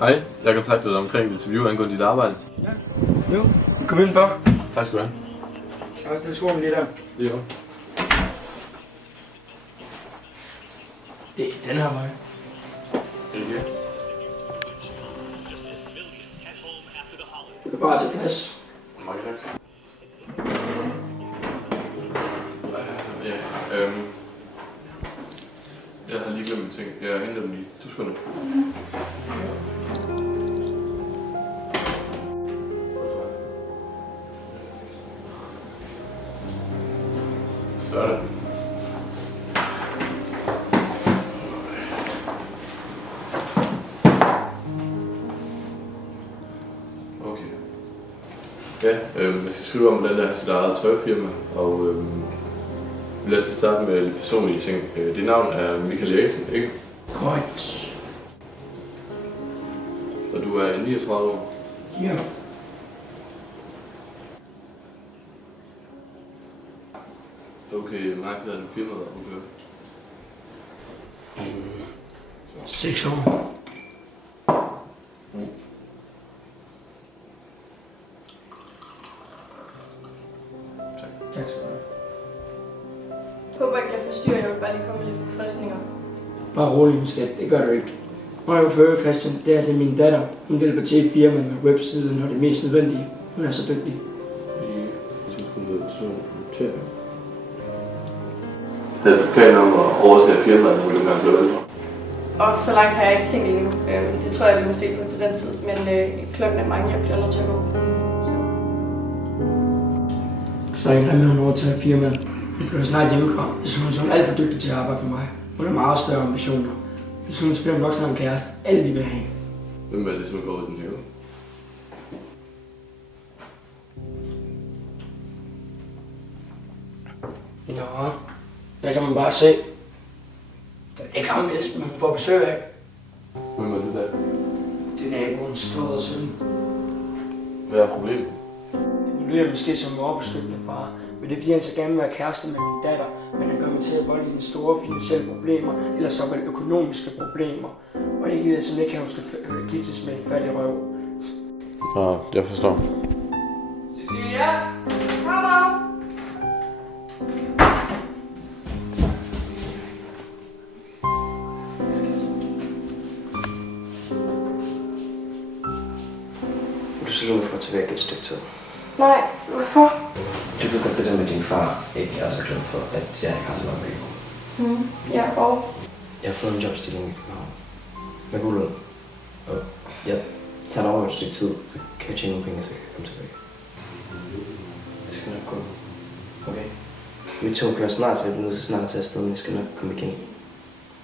Hej, jeg kontaktede dig omkring et interview angående dit arbejde. Ja, jo. Kom indenfor. Tak skal du have. Jeg har også stille skoene lige der. Det er jo. Det er den her vej. Okay. Du kan bare tage plads. Mange tak. Ja, jeg har lige glemt en ting. Jeg henter dem lige. 2 sekunder. Sådan. Okay. Ja, jeg skal skrive om, hvordan det er sit eget tøjfirma, og lad os starte med de personlige ting. Dit navn er Michael Eriksen, ikke? Korrekt. Og du er 39 år. Ja. Okay, hvor lang tid er det firmaet op at køre? 6 år. Tak skal du have. Jeg håber ikke, jeg forstyrrer. Jeg vil bare lige komme med lidt forfriskninger. Bare rolig, min skat. Det gør du ikke. Må jeg jo føre, Christian. Det er min datter. Hun hjælper til i firmaet med websiden, når det er mest nødvendigt. Hun er så dygtig. Havde du planer om at overtage firmaet, når du gerne blev ældre? Og så langt har jeg ikke tænkt endnu. Det tror jeg, vi må se på til den tid. Men klokken er mange, jeg bliver nødt til at gå. Så er ikke rigtig nogen overtager firmaet. Hun flytter snart hjemmefra. Jeg synes, hun er alt for dygtig til at arbejde for mig. Hun har meget større ambitioner. Jeg synes, at hun voksen har en kæreste. Alle de vil have. Hvem er det, som går ud i den have? Nå, der kan man bare se. Det er ikke ham Esben, hun får besøg af. Hvem er det der? Det er naboens store søn. Hvad er problemet? Nu lyder jeg måske som en overbeskyttende far, men det er fordi, han så gerne vil være kæreste med min datter, men han kommer til at volde i store finansielle problemer, eller såvel økonomiske problemer. Og det giver simpelthen ikke, at hun skal giftes med en fattig røv. Jeg forstår. Cecilia! Kommer! Du slutter mig for at tage væk et stykke tid. Nej, hvorfor? Du ved godt det der med din far ikke er så glad for, at jeg ikke har så mange penge. Ja, og? Jeg har fået en jobstilling i København. Med god løn. Og jeg tager dig over et stykke tid, så kan jeg tjene nogle penge, så jeg kan komme tilbage. Jeg skal nok gå. Okay? Vi to kører snart, så jeg bliver nødt til snart at tage afsted, men jeg skal nok komme igen.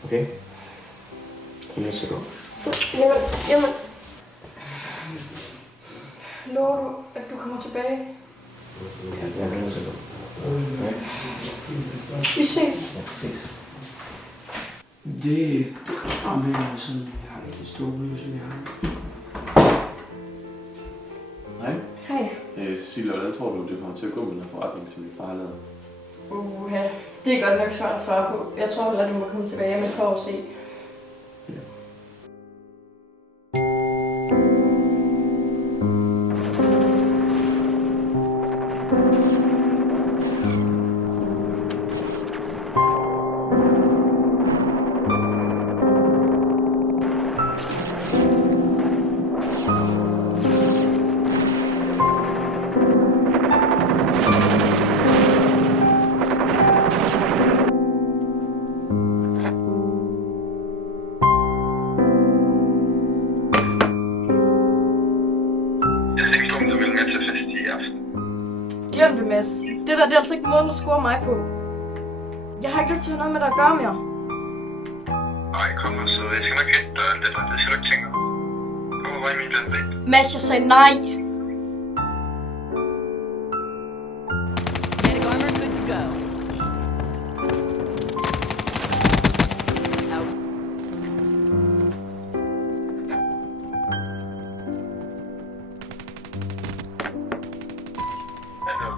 Okay? Jeg er nødt til at gå. Jamen. Lover du, at du kommer tilbage? Ja, jeg bliver nødt til at gå. Okay? Vi ses. Ja, ses. Det er med sådan, jeg har ikke store bud, som jeg har. Hej. Hej. Cecilia, hvordan tror du, det kommer til at gå med den forretning, som din far har lavet? Ja. Det er godt nok svært at svare på. Jeg tror vel, at du må komme tilbage med et par år se. Glem det, Mads. Det er altså ikke måden at score mig på. Jeg har ikke lyst til at have noget med dig at gøre mere. Nej, kom og så. Jeg skal nok hente dig alt det der. Det skal du ikke tænke over. Kom og var i min plan B. Mads, jeg sagde nej. Kinetic armor good to go. Out. Altså,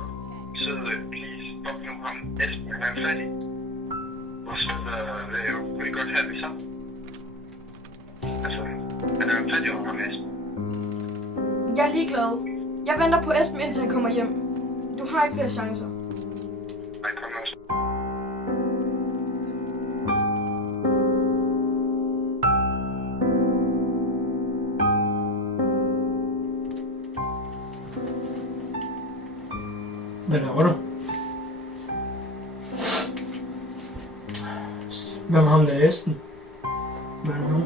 så please, stop nu ham. Esben, han er færdig. Og så vil jeg jo rigtig godt have det sammen. Altså, Er der fat i over med Esben? Jeg er ligeglad. Jeg venter på Esben, indtil han kommer hjem. Du har ikke flere chancer. Nej, kom også. Hvad laver du? Hvem er ham der Esben? Hvad er ham?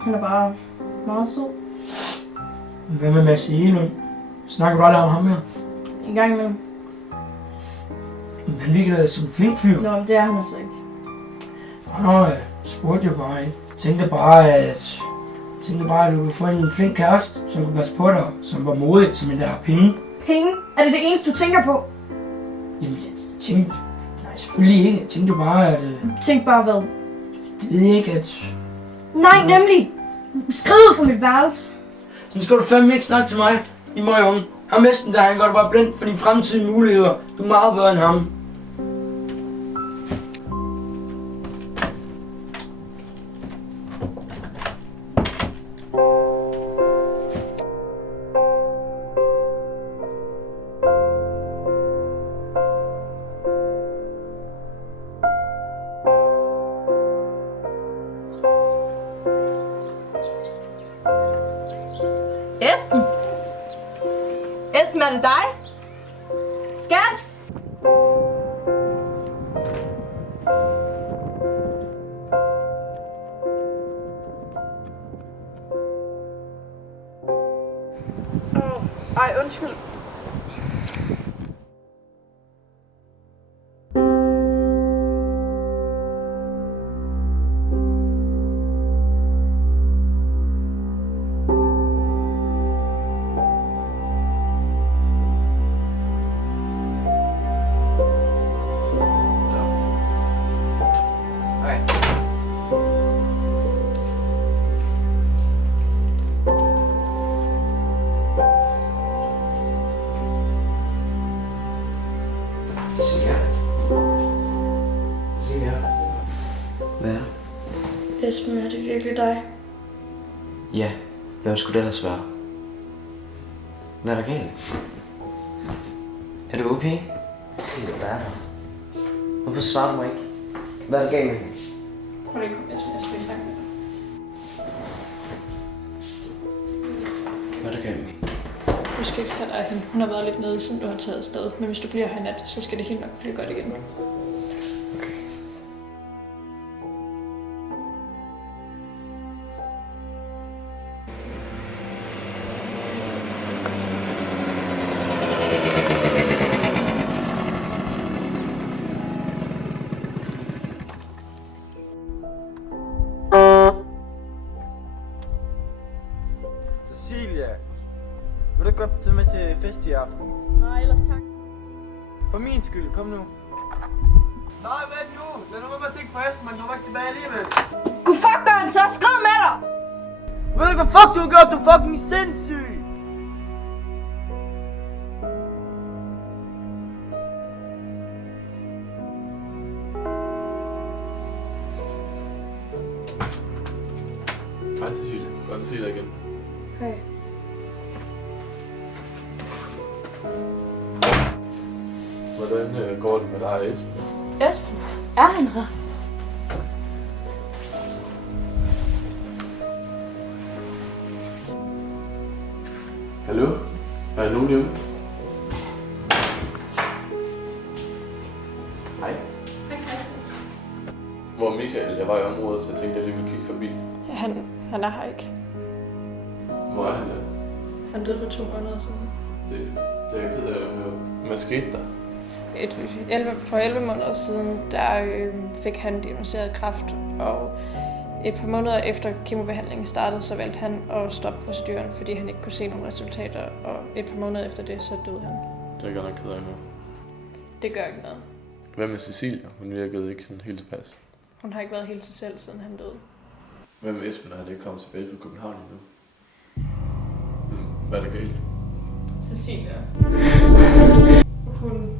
Han er bare meget sød. Hvad med Mads Egelund? Snakker du aldrig om ham her? En gang imellem. Han virker da som en flink fyr. Nå, men det er han altså ikke. Nå, jeg spurgte jo bare ikke. Tænkte bare, at du kunne få en flink kæreste, som kunne passe på dig, som var modig, som en der har penge. Penge? Er det det eneste, du tænker på? Jamen, jeg tænkte... Nej, selvfølgelig ikke. Jeg tænkte jo bare, at... Tænk bare hvad? Det ved jeg ikke, at... Nej, nemlig! Skriv ud fra mit værelse. Så skal du fandme ikke snakke til mig i morgen. Ham Esben der, han gør dig bare blind for dine fremtidige muligheder. Du er meget bedre end ham. Esben? Esben, er det dig? Skat? Ej, undskyld. Cecilia? Hvad er det? Esben, er det virkelig dig? Ja, hvem skulle det ellers være? Hvad er der galt? Er du okay? Cecilia, hvad er der? Hvorfor svarer du mig ikke? Hvad er der galt med hende? Prøv lige at komme, Esben, jeg skal lige snakke med dig. Hvad er der galt med hende? Du skal ikke tage dig af hende. Hun har været lidt nede, siden du har taget afsted. Men hvis du bliver her i nat, så skal det helt nok blive godt igen. Okay. Cecilia, vil du godt tage med til fest i aften? Nej, ellers tak. For min skyld, kom nu. Nej, vent nu. Lad nu være med at tænke på Esben, man kommer ikke tilbage alligevel. Gud fuck, gør han så? Skriv med dig! Ved du hvad fuck du har gjort? Du er fucking sindssyg! Hej Cecilia, godt at se dig igen. Hej. Hvordan går det med dig og Esben? Esben? Er han her? Hallo? Er der nogen hjemme? Hej. Hvor er Michael? Jeg var i området, så jeg tænkte, jeg lige ville kigge forbi. Han er her ikke. Hvor er han der? Han døde for 2 måneder siden. Det er jeg ked af at høre. Hvad skete der? For 11 måneder siden, der fik han diagnosticeret kræft, og et par måneder efter kemobehandlingen startede, så valgte han at stoppe proceduren, fordi han ikke kunne se nogen resultater, og et par måneder efter det, så døde han. Det er jeg godt nok ked af at høre. Det gør ikke noget. Hvad med Cecilia? Hun virkede ikke sådan helt tilpas. Hun har ikke været helt sig selv, siden han døde. Hvad med Esben? Er han ikke kommet tilbage fra København endnu? Hvad er der galt? Cecilia. Hun